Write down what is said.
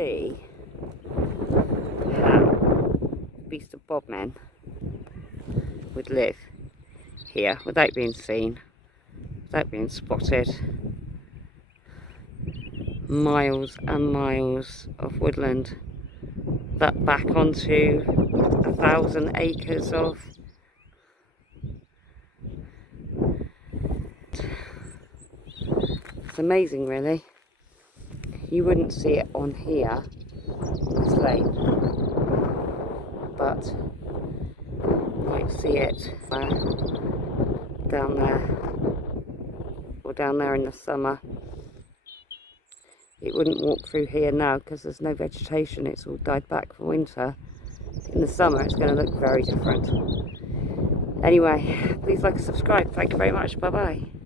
see how Beast of Bodmin would live here without being seen, without being spotted. Miles and miles of woodland that back onto 1,000 acres of it's amazing, really. You wouldn't see it on here, this lane, but you might see it down there, or down there in the summer. It wouldn't walk through here now because there's no vegetation, it's all died back for winter. In the summer it's going to look very different. Anyway, please like and subscribe. Thank you very much. Bye bye.